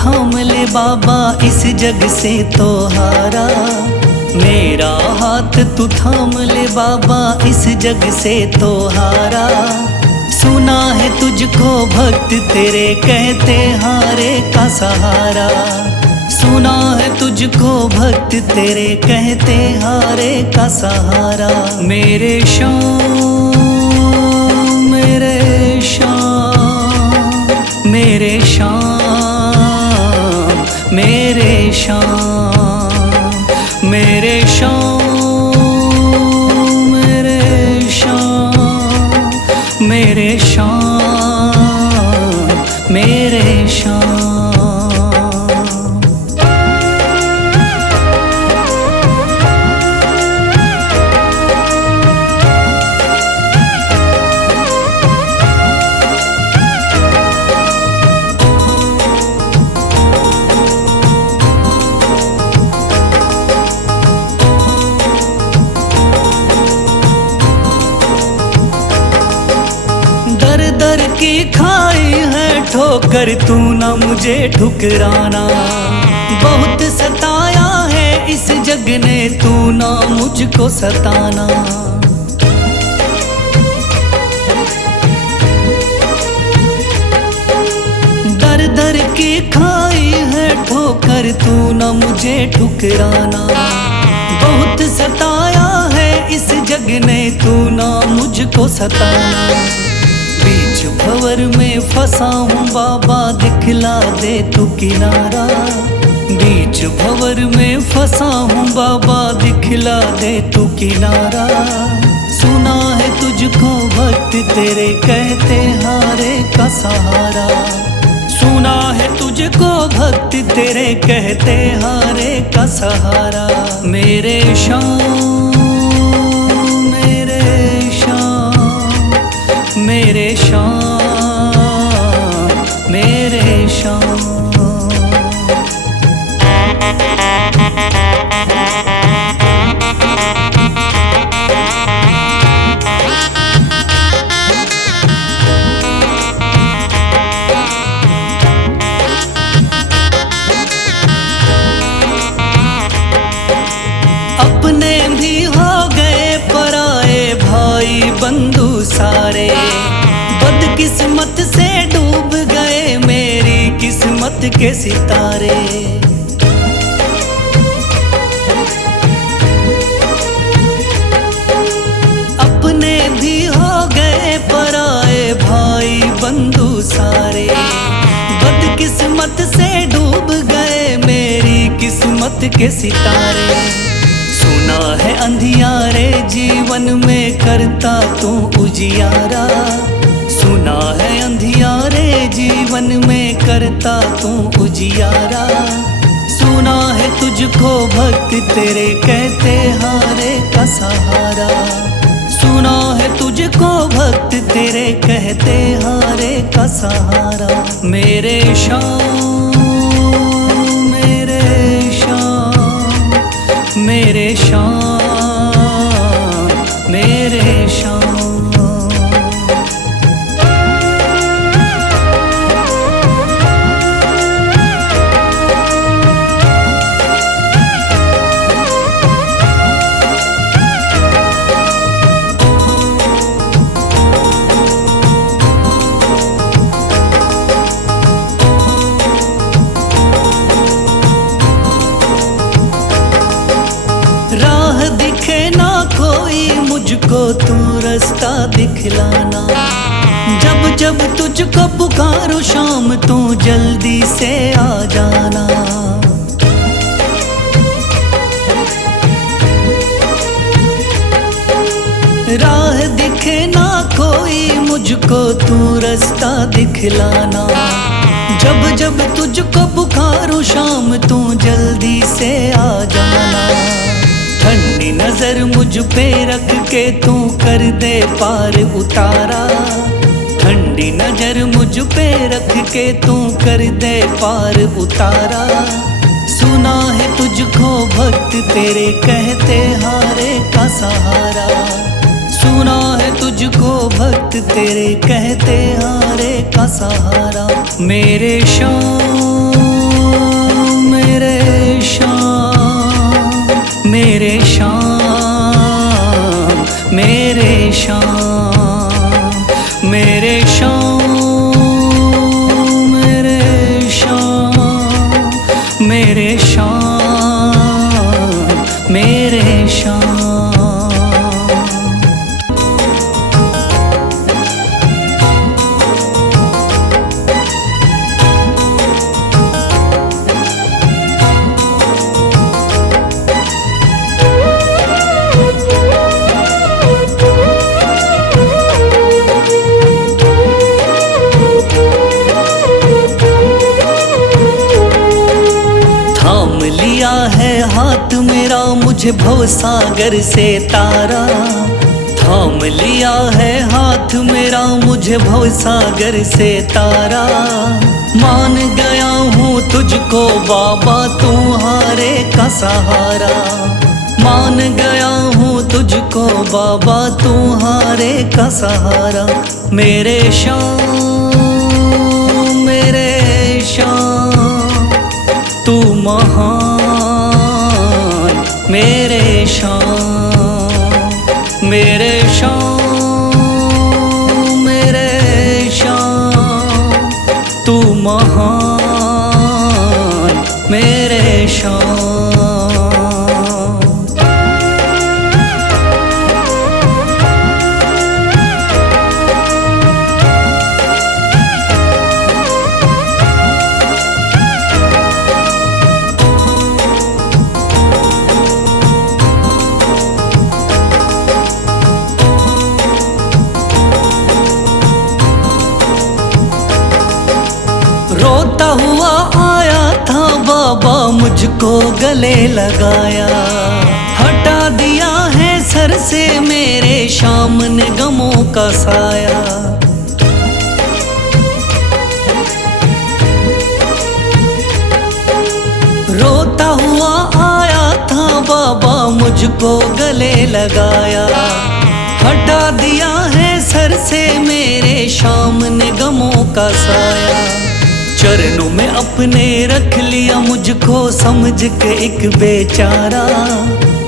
थाम ले बाबा इस जग से तो हारा। मेरा हाथ तू थाम ले बाबा इस जग से तो हारा। सुना है तुझको भक्त तेरे कहते हारे का सहारा। सुना है तुझको भक्त तेरे कहते हारे का सहारा। मेरे श्याम मेरे श्याम मेरे श्याम मेरे श्याम मेरे श्याम मेरे श्याम मेरे श्याम मेरे श्याम। दर की खाई है ठोकर तू ना मुझे ठुकराना। बहुत सताया है इस जग ने तू ना मुझको सताना। दर दर की खाई है ठोकर तू ना मुझे ठुकराना। बहुत सताया है इस जग ने तू ना मुझको सताना। बीच भंवर में फंसा हूँ बाबा दिखला दे तू किनारा। बीच भंवर में फंसा हूँ बाबा दिखला दे तू किनारा। सुना है तुझको भक्त तेरे कहते हारे का सहारा। सुना है तुझको भक्त तेरे कहते हारे का सहारा। मेरे श्याम मेरे श्याम मेरे श्याम मेरे श्याम। अपने भी हो गए पराए भाई बंधु सारे। बदकिस्मत से डूब गए मेरी किस्मत के सितारे। अपने भी हो गए पराए भाई बंधु सारे। बदकिस्मत से डूब गए मेरी किस्मत के सितारे। सुना है अंधियारे जीवन में करता तू उजियारा। सुना है अंधियारे जीवन में करता तू उजियारा। सुना है तुझको भक्त तेरे कहते हारे का सहारा। सुना है तुझको भक्त तेरे कहते हारे का सहारा। मेरे श्याम मेरे श्याम मेरे श्याम मेरे श्याम। राह दिखे ना कोई मुझको तू रास्ता दिखलाना। जब जब तुझको पुकारो शाम तू जल्दी से आ जाना। राह दिखे ना कोई मुझको तू रास्ता दिखलाना। जब जब तुझको पुकारो शाम तू जल्दी से आ जाना। ठंडी नजर मुझ पे रख के तू कर दे पार उतारा। ठंडी नजर मुझ पे रख के तू कर दे पार उतारा। सुना है तुझको भक्त तेरे कहते हारे का सहारा। सुना है तुझको भक्त तेरे कहते हारे का सहारा। मेरे श्याम मेरे शाम, मेरे शाम, मेरे शाम, मेरे शाम, मेरे शाम, मेरे शाम, मेरे शाम। थाम लिया है हाथ मेरा मुझे भवसागर से तारा, थाम लिया है हाथ मेरा मुझे भवसागर से तारा। मान गया हूँ तुझको बाबा तुम्हारे का सहारा, मान गया हूँ तुझको बाबा तुम्हारे का सहारा। मेरे शाम, मेरे शाम, तू महान, मेरे शाम, मेरे शाम, मेरे शाम, तू महान, मेरे शाम। रोता हुआ आया था बाबा मुझको गले लगाया, हटा दिया है सर से मेरे शाम ने गमों का साया। रोता हुआ आया था बाबा मुझको गले लगाया, हटा दिया है सर से मेरे शाम ने गमों का साया। चरणों में अपने रख लिया मुझको समझ के एक बेचारा,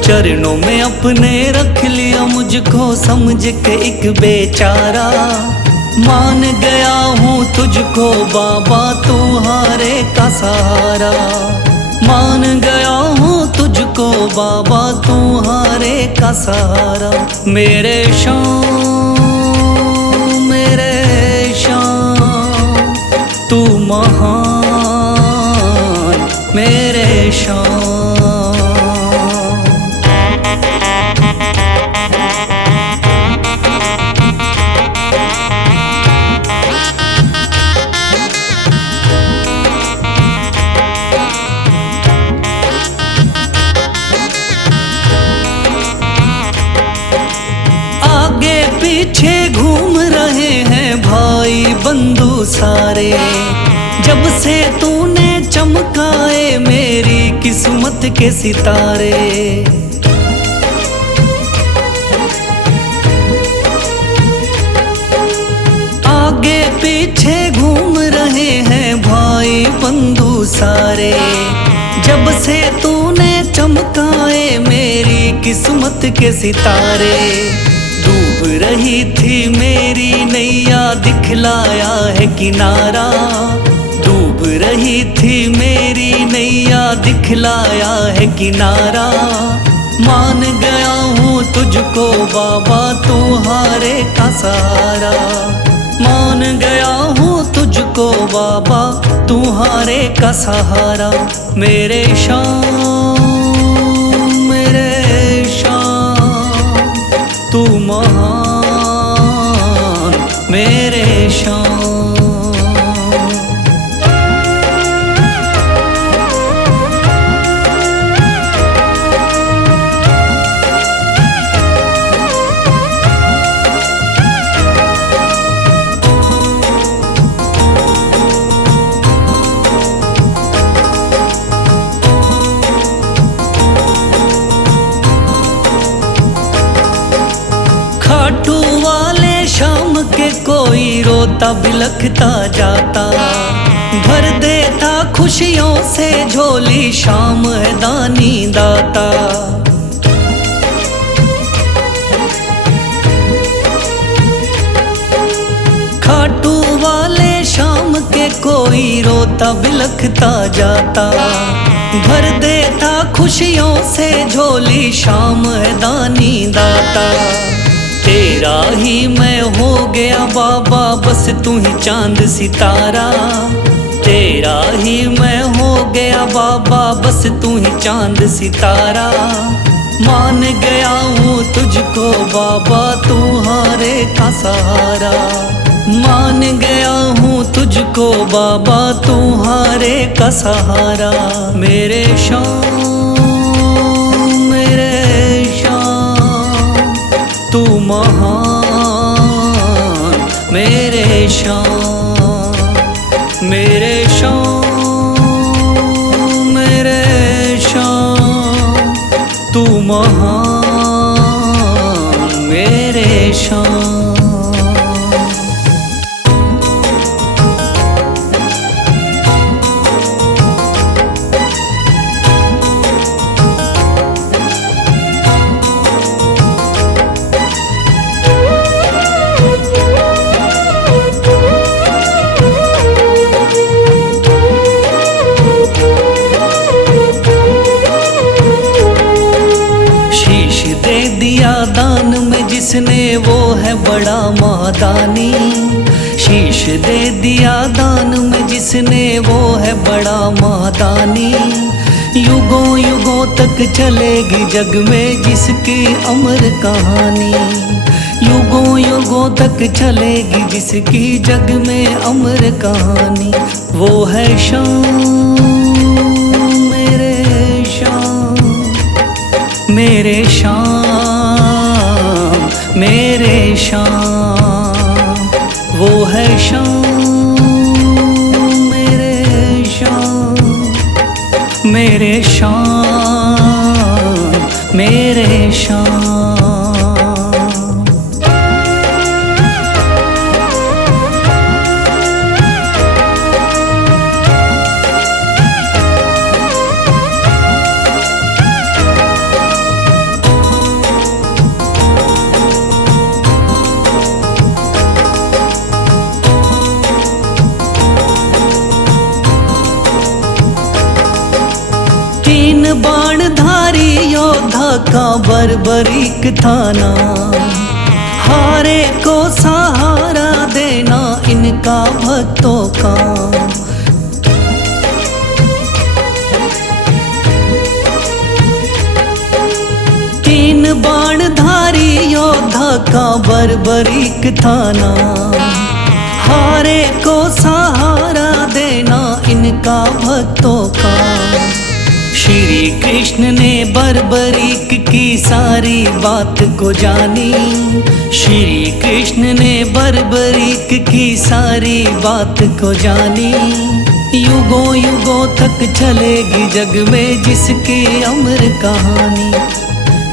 चरणों में अपने रख लिया मुझको समझ के एक बेचारा। मान गया हूँ तुझको बाबा तुम्हारे का सहारा, मान गया हूँ तुझको बाबा तुम्हारे का सहारा। मेरे शाम, मेरे शाम, तू महान, मेरे शाम। आगे पीछे घूम रहे हैं भाई बंधु सारे, जब से तूने चमकाए मेरी किस्मत के सितारे। आगे पीछे घूम रहे हैं भाई बंधु सारे, जब से तूने चमकाए मेरी किस्मत के सितारे। डूब रही थी मेरी नैया दिखलाया है किनारा, डूब रही थी मेरी नैया दिखलाया है किनारा। मान गया हूँ तुझको बाबा तुम्हारे का सहारा, मान गया हूँ तुझको बाबा तुम्हारे का सहारा। मेरे शाम, मेरे शाम, तू महान, मेरे शाम। खाटू वाले शाम के कोई रोता बिलखता जाता, भर देता खुशियों से झोली, शाम है दानी दाता। खाटू वाले शाम के कोई रोता बिलखता जाता। भर देता खुशियों से झोली, शाम है दानी दाता। तेरा ही मैं हो गया बाबा, बस तू ही चांद सितारा। तेरा ही मैं हो गया बाबा, बस तू ही चांद सितारा। मान गया हूँ तुझको बाबा, तू हारे का सहारा। मान गया हूँ तुझको बाबा, तू हारे का सहारा। मेरे शाम मेरे शाम तू महान, मेरे शाम मेरे शाम मेरे शाम तू महान, मेरे शाम। दान में जिसने वो है बड़ा महादानी। शीश दे दिया दान में जिसने वो है बड़ा महादानी। युगों युगों तक चलेगी जग में जिसकी अमर कहानी। युगों युगों तक चलेगी जिसकी जग में अमर कहानी। वो है शाम मेरे शाम मेरे शाम मेरे शाम। वो है शाम मेरे शाम मेरे शाम मेरे शाम। बाणधारी योद्धा का बर्बरीक थाना। हारे को सहारा देना इनका भक्तों का। तीन बाणधारी योद्धा का बर्बरीक थाना। हारे को सहारा देना इनका भक्तों का। श्री कृष्ण ने बर्बरीक की सारी बात को जानी। श्री कृष्ण ने बर्बरीक की सारी बात को जानी। युगों युगों तक चलेगी जग में जिसकी अमर कहानी।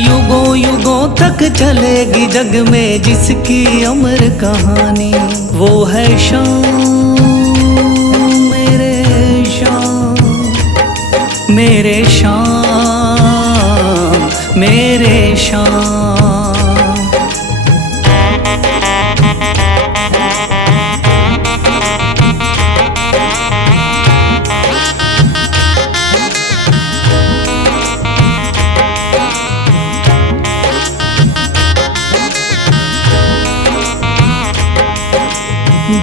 युगों युगों तक चलेगी जग में जिसकी अमर कहानी। वो है शाम मेरे शाम मेरे शाम मेरे शाम।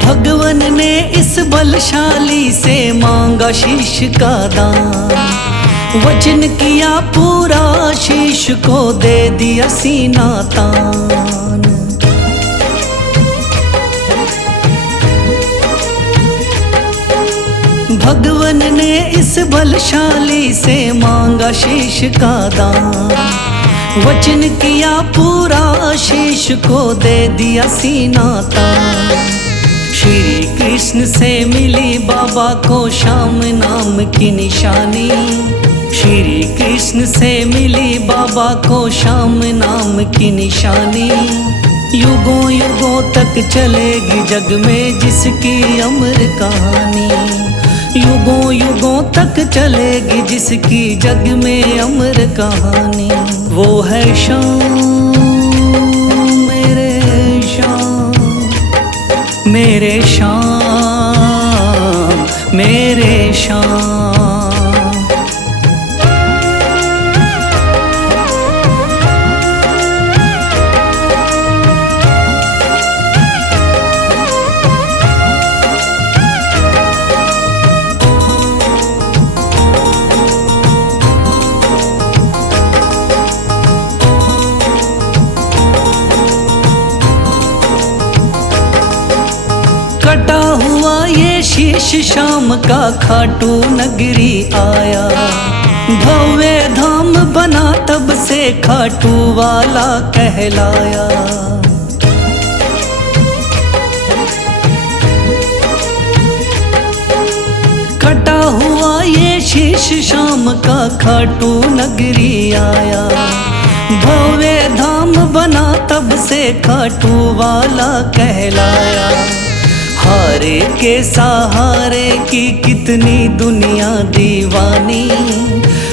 भगवन ने इस बलशाली से मांगा शीश का दान। वचन किया पूरा शीश को दे दिया सीना तान। भगवन ने इस बलशाली से मांगा शीश का दान। वचन किया पूरा शीश को दे दिया सीना तान। श्री कृष्ण से मिली बाबा को श्याम नाम की निशानी। श्री कृष्ण से मिली बाबा को श्याम नाम की निशानी। युगों युगों तक चलेगी जग में जिसकी अमर कहानी। युगों युगों तक चलेगी जिसकी जग में अमर कहानी। वो है शाम मेरे शाम, मेरे शाम, मेरे शाम। कटा हुआ ये शीश शाम का खाटू नगरी आया, भव्य धाम बना तब से खाटू वाला कहलाया। कटा हुआ ये शीश शाम का खाटू नगरी आया, भव्य धाम बना तब से खाटू वाला कहलाया। हारे के सहारे की कितनी दुनिया दीवानी,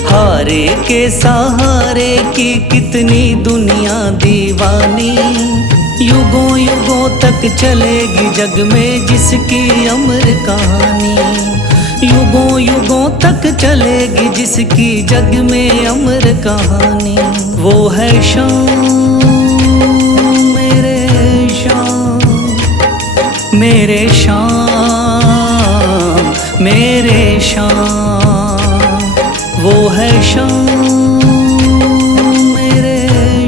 हारे के सहारे की कितनी दुनिया दीवानी। युगों युगों तक चलेगी जग में जिसकी अमर कहानी। युगों युगों तक चलेगी जिसकी जग में अमर कहानी। वो है शाम मेरे शाम, मेरे शाम, मेरे शाम। वो है शाम मेरे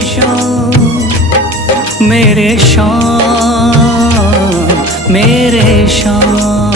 शाम, मेरे शाम, मेरे शाम।